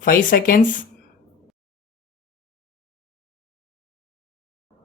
5 seconds.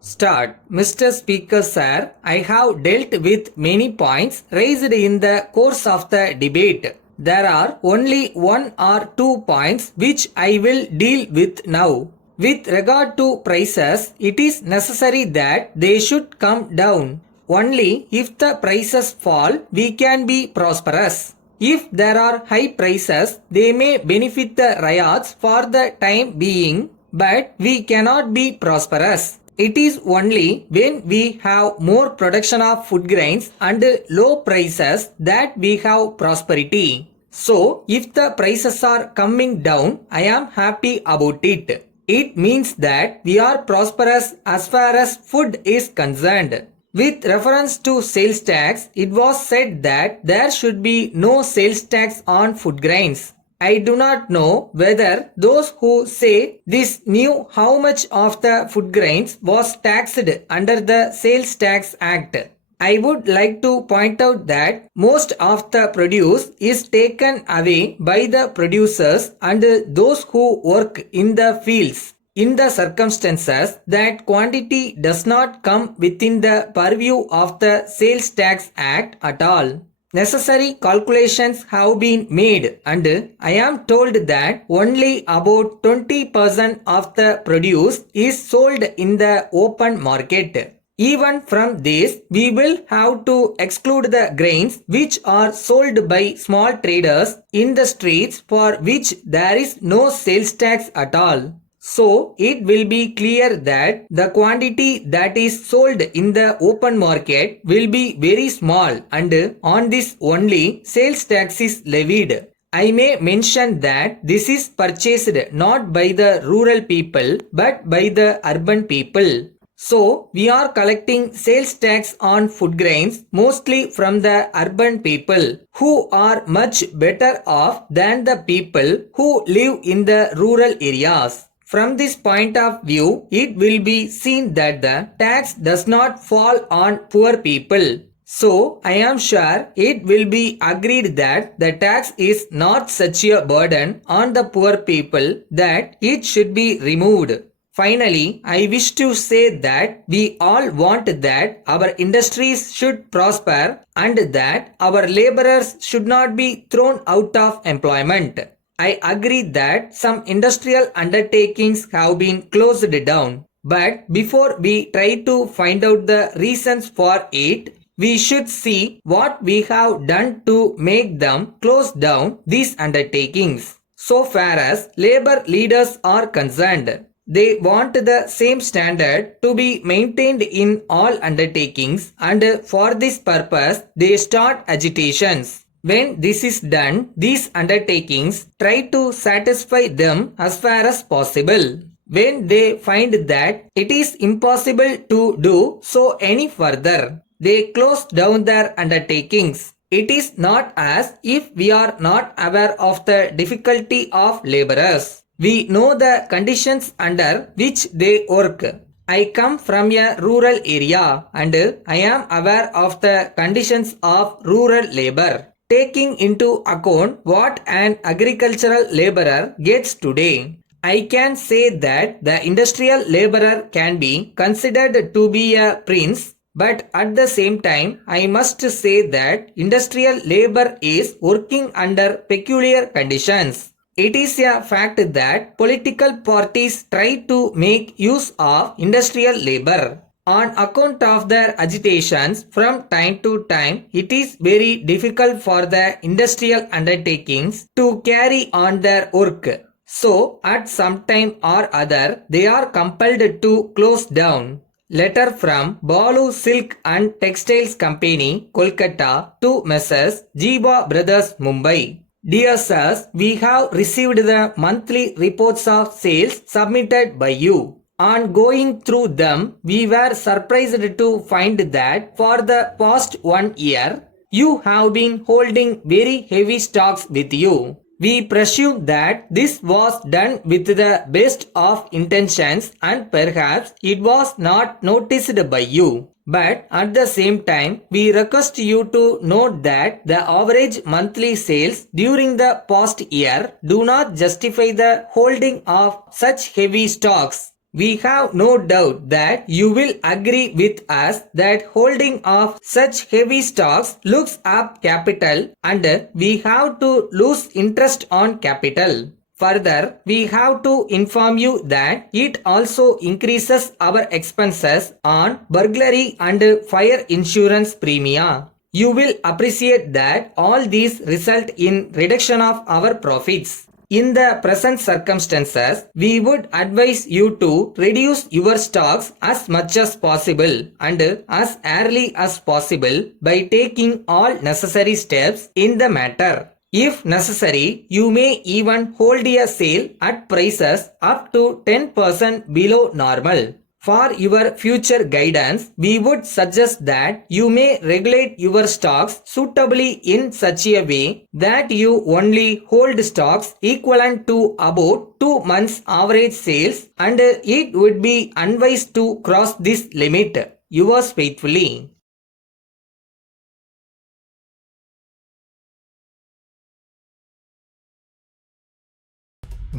Start. Mr. Speaker Sir, I have dealt with many points raised in the course of the debate. There are only one or two points which I will deal with now. With regard to prices, it is necessary that they should come down. Only if the prices fall, we can be prosperous. If there are high prices, they may benefit the ryots for the time being, but we cannot be prosperous. It is only when we have more production of food grains and low prices that we have prosperity. So, if the prices are coming down, I am happy about it. It means that we are prosperous as far as food is concerned. With reference to sales tax, it was said that there should be no sales tax on food grains. I do not know whether those who say this knew how much of the food grains was taxed under the Sales Tax Act. I would like to point out that most of the produce is taken away by the producers and those who work in the fields. In the circumstances, that quantity does not come within the purview of the Sales Tax Act at all. Necessary calculations have been made and I am told that only about 20% of the produce is sold in the open market. Even from this, we will have to exclude the grains which are sold by small traders in the streets for which there is no sales tax at all. So, it will be clear that the quantity that is sold in the open market will be very small and on this only sales tax is levied. I may mention that this is purchased not by the rural people but by the urban people. So, we are collecting sales tax on food grains mostly from the urban people who are much better off than the people who live in the rural areas. From this point of view, it will be seen that the tax does not fall on poor people. So, I am sure it will be agreed that the tax is not such a burden on the poor people that it should be removed. Finally, I wish to say that we all want that our industries should prosper and that our laborers should not be thrown out of employment. I agree that some industrial undertakings have been closed down. But before we try to find out the reasons for it, we should see what we have done to make them close down these undertakings. So far as labor leaders are concerned, they want the same standard to be maintained in all undertakings and for this purpose they start agitations. When this is done, these undertakings try to satisfy them as far as possible. When they find that it is impossible to do so any further, they close down their undertakings. It is not as if we are not aware of the difficulty of laborers. We know the conditions under which they work. I come from a rural area and I am aware of the conditions of rural labor. Taking into account what an agricultural laborer gets today, I can say that the industrial laborer can be considered to be a prince, but at the same time, I must say that industrial labor is working under peculiar conditions. It is a fact that political parties try to make use of industrial labor. On account of their agitations from time to time, it is very difficult for the industrial undertakings to carry on their work. So, at some time or other, they are compelled to close down. Letter from Balu Silk and Textiles Company, Kolkata to Messrs. Jiva Brothers, Mumbai. Dear sirs, we have received the monthly reports of sales submitted by you. On going through them, we were surprised to find that for the past 1 year, you have been holding very heavy stocks with you. We presume that this was done with the best of intentions and perhaps it was not noticed by you. But at the same time, we request you to note that the average monthly sales during the past year do not justify the holding of such heavy stocks. We have no doubt that you will agree with us that holding of such heavy stocks looks up capital and we have to lose interest on capital. Further, we have to inform you that it also increases our expenses on burglary and fire insurance premia. You will appreciate that all these result in reduction of our profits. In the present circumstances, we would advise you to reduce your stocks as much as possible and as early as possible by taking all necessary steps in the matter. If necessary, you may even hold a sale at prices up to 10% below normal. For your future guidance, we would suggest that you may regulate your stocks suitably in such a way that you only hold stocks equivalent to about 2 months average sales and it would be unwise to cross this limit. Yours faithfully.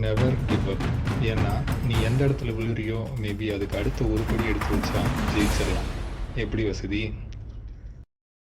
Never give up. ஏன்னா நீ எந்த இடத்துல விழுறியோ maybe அதுக்கு அடுத்த ஒரு படி எடுத்து வச்சா ஜெயிச்சிடலாம். எப்படி வசதி?